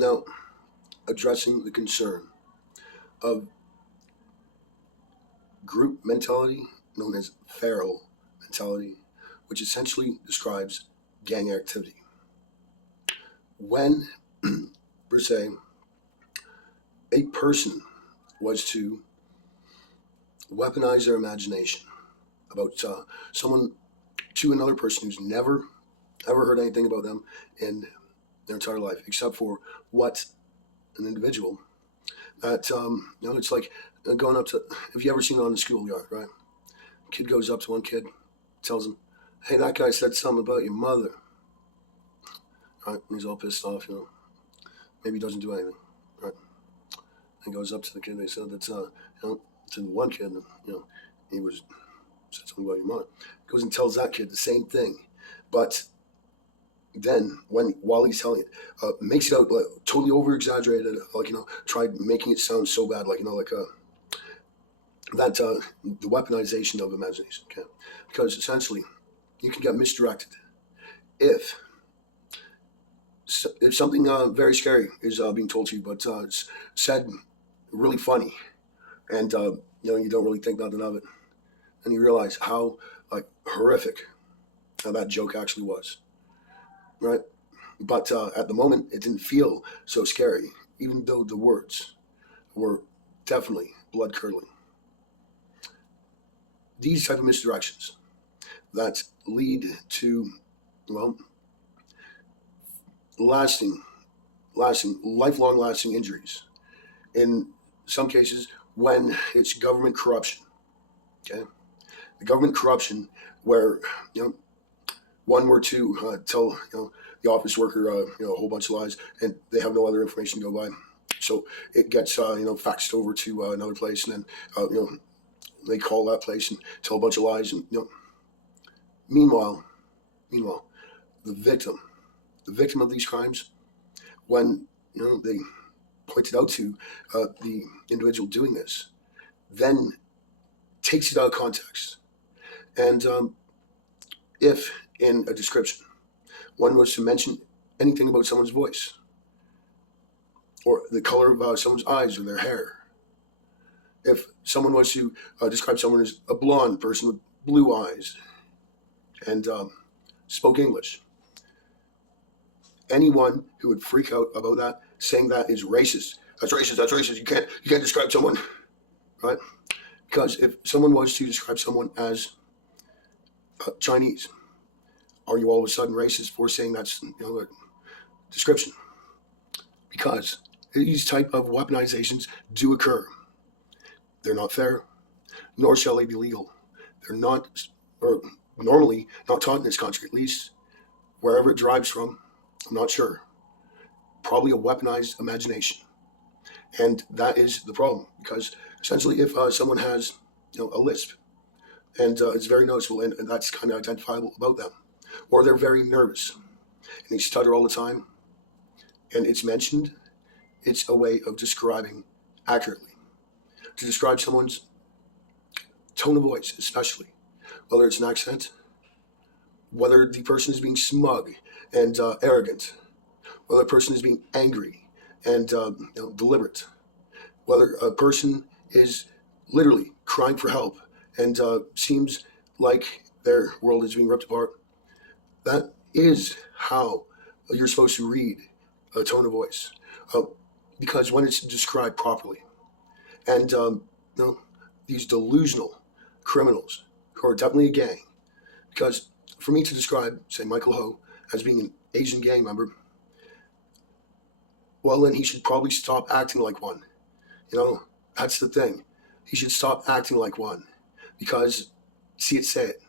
Now, addressing the concern of group mentality known as feral mentality, which essentially describes gang activity. When, per se, a person was to weaponize their imagination about someone to another person who's never ever heard anything about them in their entire life, except for what an individual that it's like going up to. Have you ever seen it on the schoolyard, right? Kid goes up to one kid, tells him, "Hey, that guy said something about your mother." Right? And he's all pissed off, Maybe he doesn't do anything, right? And goes up to the kid. They said that's to the one kid, he was said something about your mother. Goes and tells that kid the same thing, but then while he's telling it, makes it out like, totally over exaggerated, like tried making it sound so bad, like that the weaponization of imagination, okay? Because essentially, you can get misdirected if something very scary is being told to you, but it's said really funny, and you don't really think nothing of it, and you realize how like horrific that joke actually was, right? But at the moment, it didn't feel so scary, even though the words were definitely blood curdling. These type of misdirections that lead to, well, lasting, lifelong lasting injuries. In some cases, when it's government corruption, okay, the government corruption where one were to tell the office worker a whole bunch of lies, and they have no other information to go by, so it gets faxed over to another place, and then they call that place and tell a bunch of lies, and meanwhile, the victim of these crimes, when they pointed out to the individual doing this, then takes it out of context, and if in a description one was to mention anything about someone's voice or the color of someone's eyes or their hair, if someone was to describe someone as a blonde person with blue eyes and spoke English, anyone who would freak out about that, saying that is racist. That's racist. That's racist. You can't describe someone, right? Because if someone was to describe someone as Chinese, are you all of a sudden racist for saying that's a description? Because these type of weaponizations do occur. They're not fair, nor shall they be legal. They're not, or normally not taught in this country, at least wherever it derives from. I'm not sure. Probably a weaponized imagination, and that is the problem. Because essentially, if someone has a lisp, and it's very noticeable, and that's kind of identifiable about them, or they're very nervous and they stutter all the time, and it's mentioned, it's a way of describing accurately, to describe someone's tone of voice, especially whether it's an accent, whether the person is being smug and arrogant, whether a person is being angry and deliberate, whether a person is literally crying for help and seems like their world is being ripped apart. That is how you're supposed to read a tone of voice, because when it's described properly, and these delusional criminals who are definitely a gang, because for me to describe, say, Michael Ho as being an Asian gang member, well, then he should probably stop acting like one. That's the thing. He should stop acting like one, because, see it, say it.